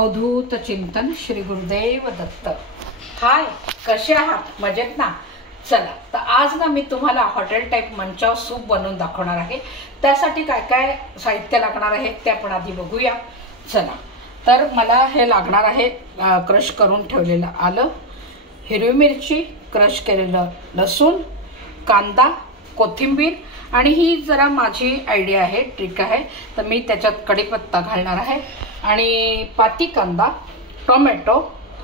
अवधूत चिंतन श्री गुरुदेव दत्त। हाय, कसे आहात? मजेत ना? चला तर आज ना मी तुम्हाला हॉटेल टाईप मंचाव सूप बनवून दाखवणार आहे। त्यासाठी काय काय साहित्य लागणार आहे ते आपण आधी बघूया। चला, तर मला हे लागणार आहे क्रश करून ठेवलेलं आलं, हिरवी मिरची, क्रश केलेलं लसूण, कांदा, कोथिंबीर आणि ही जरा माझी आयडिया आहे, ट्रिक आहे, तर मी त्याच्यात कढीपत्ता घालणार आहे आणि पाती कांदा, टोमॅटो,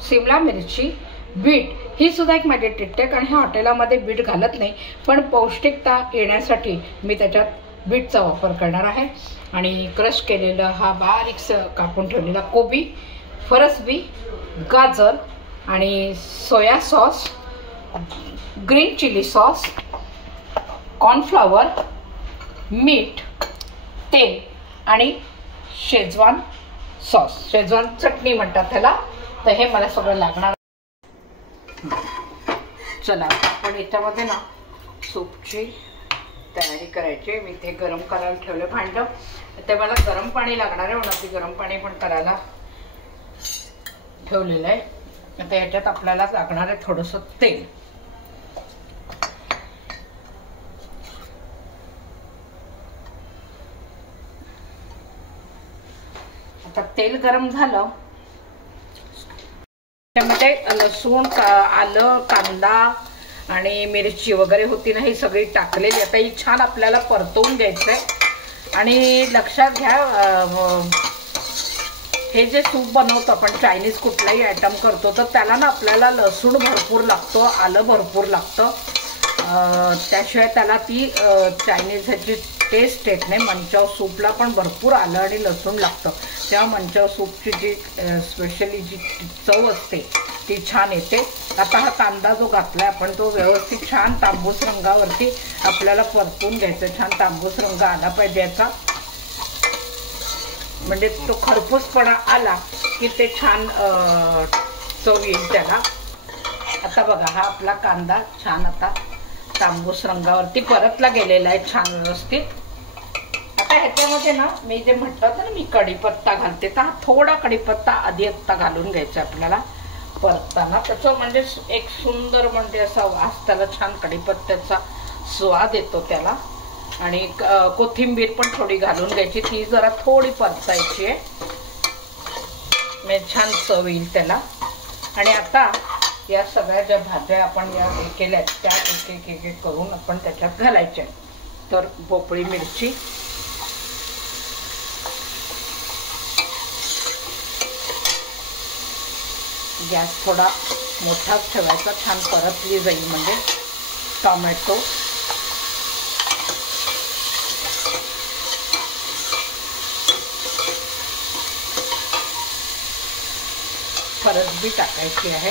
शिमला मिरची, बीट ही सुद्धा एक माझी ट्रिक आहे। कारण ह्या हॉटेलामध्ये बीट घालत नाही, पण पौष्टिकता येण्यासाठी मी त्याच्यात बीटचा वापर करणार आहे। आणि क्रश केलेलं हा बारीक कापून ठेवलेला कोबी, फरसबी, गाजर आणि soya sauce, green chilli sauce, cornflour, मीठ, तेल आणि शेजवान सॉस, शेजवान चटणी म्हणतात त्याला। तर हे मला सगळं लागणार। चला आपण याच्यामध्ये ना सूपची तयारी करायची। मी ते गरम करायला ठेवलं भांडं, ते मला गरम पाणी लागणार आहे म्हणून ते गरम पाणी पण करायला ठेवलेलं आहे। आता याच्यात आपल्याला लागणार आहे थोडंसं तेल। आता तेल गरम झालं, त्यामध्ये लसूण, आलं, कांदा आणि मिरची वगैरे होती ना, ही सगळी टाकलेली। आता ही छान आपल्याला परतवून घ्यायचं आहे। आणि लक्षात घ्या, हे जे सूप बनवतो आपण, चायनीज कुठलाही आयटम करतो तर त्याला ना आपल्याला लसूण भरपूर लागतो, आलं भरपूर लागतं, त्याशिवाय त्याला ती चायनीज ह्याची टेस्ट येत नाही। मंचाव सूपला पण भरपूर आलं आणि लसूण लागतं, तेव्हा मंचाव सूपची जी स्पेशली जी चव असते ती छान येते। आता हा कांदा जो घातलाय आपण तो व्यवस्थित छान तांबूस रंगावरती आपल्याला परतून घ्यायचा। छान तांबूस रंग आला पाहिजे याचा, म्हणजे तो खरपूसपणा आला की ते छान चव येईल त्याला। आता बघा, हा आपला कांदा छान आता तांबूस रंगावरती परतला गेलेला आहे छान व्यवस्थित। आता ह्याच्यामध्ये ना मी जे म्हटलं होतं ना मी कढीपत्ता घालते, तर थोडा कढीपत्ता आधी आत्ता घालून घ्यायचा आपल्याला परतताना। त्याचं म्हणजे एक सुंदर म्हणजे असा वास त्याला, छान कढीपत्त्याचा स्वाद येतो त्याला। आणि कोथिंबीर पण थोडी घालून घ्यायची, ती जरा थोडी परतायची आहे, म्हणजे छान चव येईल त्याला। आणि आता या सगळ्या ज्या भाज्या आपण या केल्या त्या एक एक करून आपण त्याच्यात घालायच्या। तर भोपळी मिरची, गॅस थोडा मोठाच ठेवायचा, छान परतली जाईल म्हणजे। टोमॅटो, फरसबी टाकायची आहे,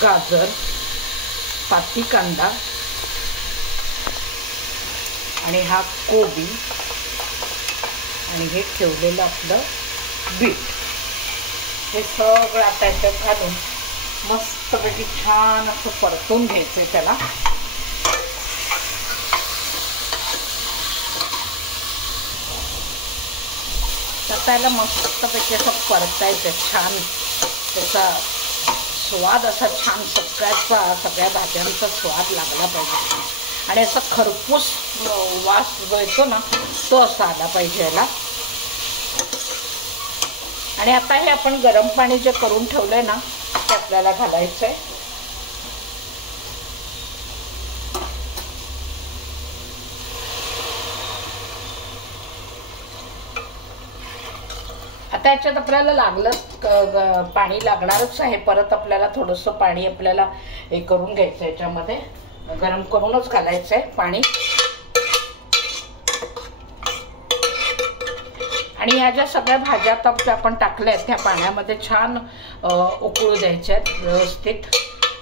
गाजर, पाती कांदा आणि हा कोबी आणि हे ठेवलेलं आपलं बीट, हे सगळं आता याच्यात घालून मस्तपैकी छान असं परतून घ्यायचंय त्याला। तर त्याला मस्तपैकी असं परतायचं छान, त्याचा स्वाद असा छान सगळ्या भाज्यांचा स्वाद लागला पाहिजे आणि असा खरपूस वास जो येतो ना तो असा आला पाहिजे याला। आणि आता हे आपण गरम पाणी जे करून ठेवलंय ना ते आपल्याला घालायचंय। आता याच्यात आपल्याला लागलं पाणी लागणारच आहे, परत आपल्याला थोडंसं पाणी आपल्याला हे करून घ्यायचं, याच्यामध्ये गरम करूनच घालायचं आहे पाणी। आणि ह्या ज्या सगळ्या भाज्या आपण टाकल्या आहेत त्या पाण्यामध्ये छान उकळू द्यायच्या आहेत व्यवस्थित।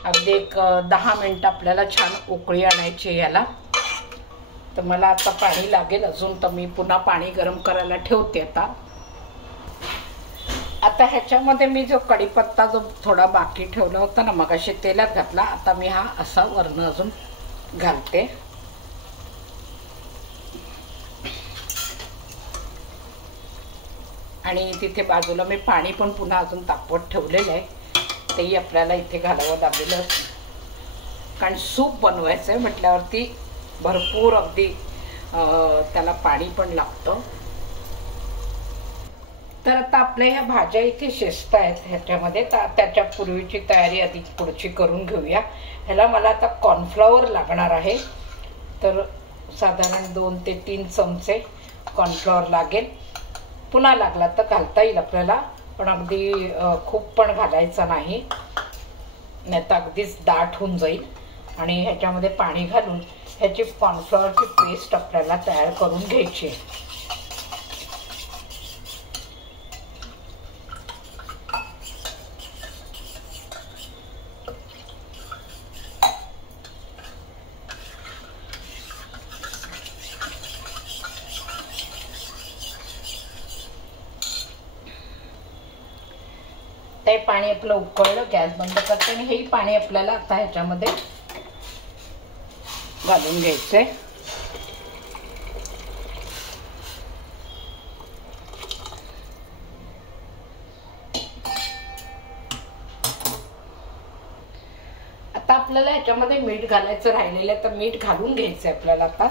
अगदी एक 10 मिनिटं आपल्याला छान उकळी आणायची याला। तर मला आता पाणी लागेल अजून, तर मी पुन्हा पाणी गरम करायला ठेवते आता। आता ह्याच्यामध्ये मी जो कढीपत्ता जो थोडा बाकी ठेवला होता ना मगाशी तेलात घातला, आता मी हा असा वरनं अजून घालते. आणि तिथे बाजूला मी पाणी पण पुन्हा अजून तापवत ठेवलेलं आहे, तेही आपल्याला इथे घालावं लागलेलं, कारण सूप बनवायचं आहे म्हटल्यावरती भरपूर अगदी त्याला पाणी पण लागतं. तर आता आपल्या ह्या भाज्या इथे शिजत आहेत ह्याच्यामध्ये. त्याच्या पूर्वीची तयारी आधी पुढची करून घेऊया. ह्याला मला आता कॉर्नफ्लॉवर लागणार आहे, तर साधारण 2 ते 3 चमचे कॉर्नफ्लॉवर लागेल. पुन्हा लागला तर घालता येईल आपल्याला, पण अगदी खूप पण घालायचा नाही, नाही तर अगदीच दाट होऊन जाईल. आणि ह्याच्यामध्ये पाणी घालून ह्याची कॉर्नफ्लॉवरची पेस्ट आपल्याला तयार करून घ्यायची. ते पाणी आपलं उकळलं, गॅस बंद करते आणि हेही पाणी आपल्याला आता ह्याच्यामध्ये घालून घ्यायचंय. आता आपल्याला ह्याच्यामध्ये मीठ घालायचं राहिलेलं आहे, तर मीठ घालून घ्यायचंय आपल्याला आता,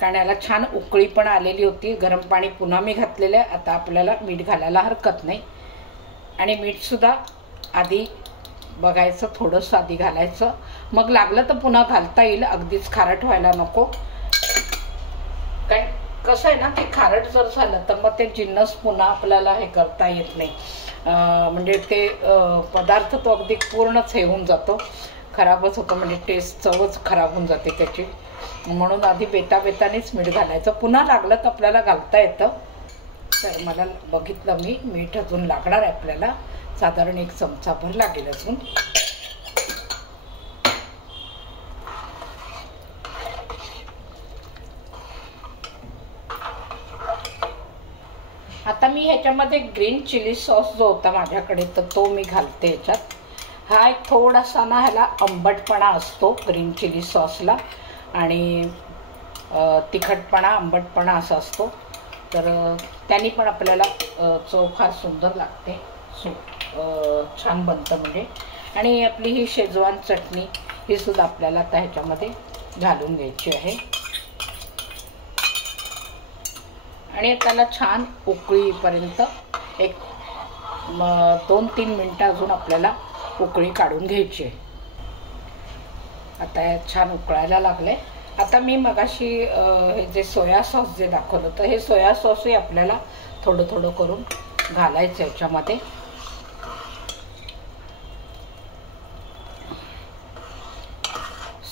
कारण याला छान उकळी पण आलेली होती. गरम पाणी पुन्हा मी घातलेलं आहे. आता आपल्याला मीठ घालायला हरकत नाही. आणि मीठ सुद्धा आधी बघायचं, थोडंसं आधी घालायचं, मग लागलं तर पुन्हा घालता येईल. अगदीच खारट व्हायला नको, कारण कसं आहे ना, ते खारट जर झालं तर मग ते जिन्नस पुन्हा आपल्याला हे करता येत नाही. म्हणजे ते पदार्थ तो अगदी पूर्णच हे होऊन जातो, खराबच होतो, म्हणजे टेस्ट, चवच खराब होऊन जाते त्याची. म्हणून आधी बेताबेतानेच मीठ घालायचं. पुन्हा लागलं तर आपल्याला घालता येतं. तर मला बघितलं मी, मीठ अजून लागणार आहे आपल्याला, साधारण 1 चमचाभर लागेल अजून. आता मी ह्याच्यामध्ये ग्रीन चिली सॉस जो होता माझ्याकडे, तर तो मी घालते ह्याच्यात. हा एक थोडासा ना ह्याला आंबटपणा असतो ग्रीन चिली सॉसला, आणि तिखटपणा आंबटपणा असा असतो, तर त्यांनी पण आपल्याला चव फार सुंदर लागते, छान बनतं म्हणजे. आणि आपली ही शेजवान चटणी ही सुद्धा आपल्याला आता ह्याच्यामध्ये घालून घ्यायची आहे. आणि त्याला छान उकळीपर्यंत एक 2-3 मिनटं अजून आपल्याला उकळी काढून घ्यायची आहे. आता छान उकळायला लागले. आता मी मगाशी हे जे सोया सॉस जे दाखवलं होतं, हे सोया सॉसही आपल्याला थोडं थोडं करून घालायचं याच्यामध्ये.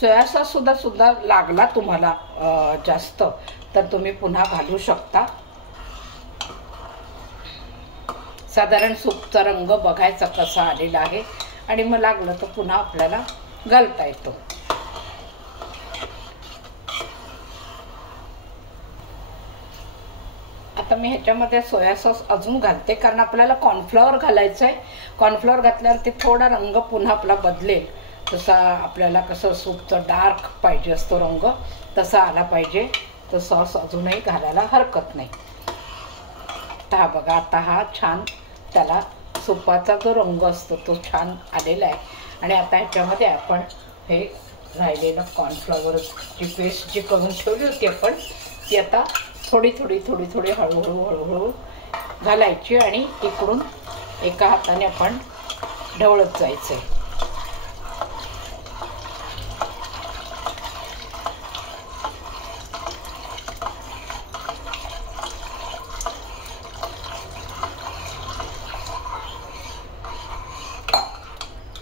सोया सॉस सुद्धा लागला तुम्हाला जास्त तर तुम्ही पुन्हा घालू शकता. साधारण सूपचा रंग बघायचा कसा आलेला आहे, आणि मग लागलं तर पुन्हा आपल्याला घालता येतो. आता मी ह्याच्यामध्ये सोया सॉस अजून घालते, कारण आपल्याला कॉर्नफ्लॉवर घालायचं आहे. कॉर्नफ्लॉवर घातल्यावर ते थोडा रंग पुन्हा आपला बदलेल. तसा आपल्याला कसं सूपचा डार्क पाहिजे असतो रंग, तसा आला पाहिजे, तर सॉस अजूनही घालायला हरकत नाही. हा बघा, आता हा छान त्याला सुपाचा जो रंग असतो तो छान आलेला आहे. आणि आता ह्याच्यामध्ये आपण हे राहिलेलं कॉर्नफ्लॉवरची पेस्ट जी करून ठेवली होती आपण, ती आता थोडी हळूहळू घालायची, आणि इकडून एका हाताने आपण ढवळत जायचं आहे.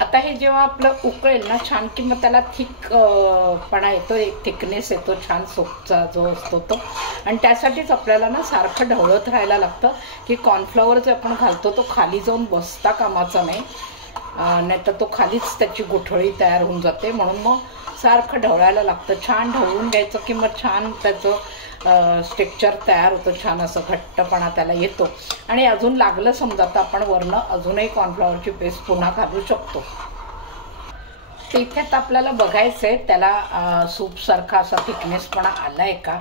आता हे जेव्हा आपलं उकळेल ना छान, की मग त्याला थिकपणा येतो, एक थिकनेस येतो छान सूपचा जो असतो तो. आणि त्यासाठीच आपल्याला ना सारखं ढवळत राहायला लागतं, की कॉर्नफ्लॉवर जे आपण घालतो तो खाली जाऊन बसता कामाचा नाही, नाहीतर तो खालीच त्याची गुठळी तयार होऊन जाते. म्हणून मग सारखं ढवळायला लागतं. छान ढवळून घ्यायचं की मग छान त्याचं स्ट्रक्चर तयार होतं, छान असं घट्टपणा त्याला येतो. आणि अजून लागलं समजा तर आपण वरनं अजूनही कॉर्नफ्लॉवरची पेस्ट पुन्हा घालू शकतो. तर इथे आता आपल्याला बघायचं आहे त्याला सूपसारखा असा थिकनेसपणा आला आहे का,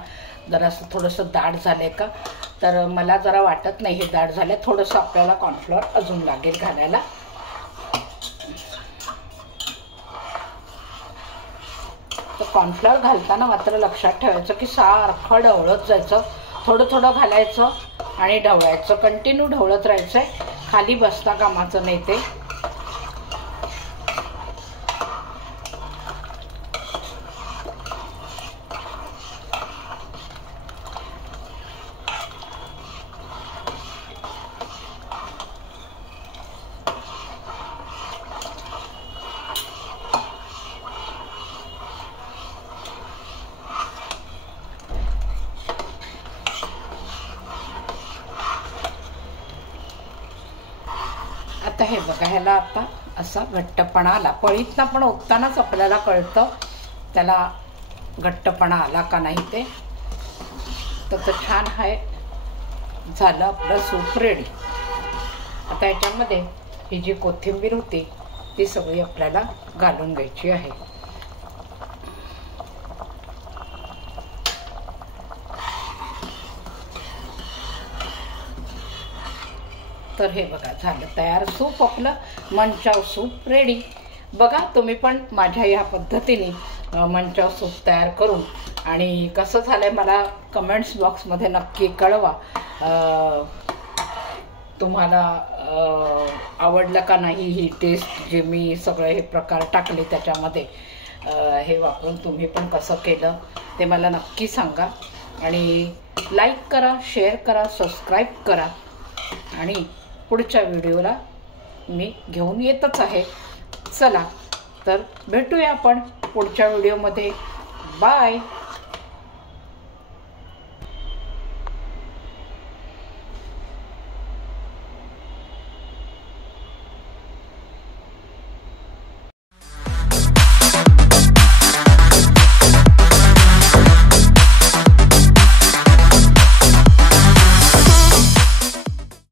जरा असं थोडंसं दाट झालं आहे का. तर मला जरा वाटत नाही हे दाट झालं आहे, थोडंसं आपल्याला कॉर्नफ्लॉवर अजून लागेल घालायला. तर कॉर्नफ्लॉवर घालताना मात्र लक्षात ठेवायचं की सारखं ढवळत जायचं, थोडं थोडं घालायचं आणि ढवळायचं, कंटिन्यू ढवळत राहायचं आहे, खाली बसता कामाचं नाही ते. आता हे बघा, ह्याला आता असा घट्टपणा आला, पळीतनं पण ओततानाच आपल्याला कळतं त्याला घट्टपणा आला का नाही ते. तर छान आहे, झालं आपलं सूप रेडी. आता ह्याच्यामध्ये ही जी कोथिंबीर होती ती सगळी आपल्याला घालून घ्यायची आहे. तर हे बघा, झालं तयार सूप आपलं, मंचाव सूप रेडी. बघा तुम्ही पण माझ्या ह्या पद्धतीने मंचाव सूप तयार करून, आणि कसं झालंय मला कमेंट्स बॉक्समध्ये नक्की कळवा. तुम्हाला आवडलं का नाही ही टेस्ट, जे मी सगळे हे प्रकार टाकले त्याच्यामध्ये, हे वापरून तुम्ही पण कसं केलं ते मला नक्की सांगा. आणि लाईक करा, शेअर करा, सबस्क्राईब करा. आणि पुढच्या व्हिडिओला मी घेऊन येतच आहे. चला तर भेटूया आपण पुढच्या व्हिडिओमध्ये. बाय.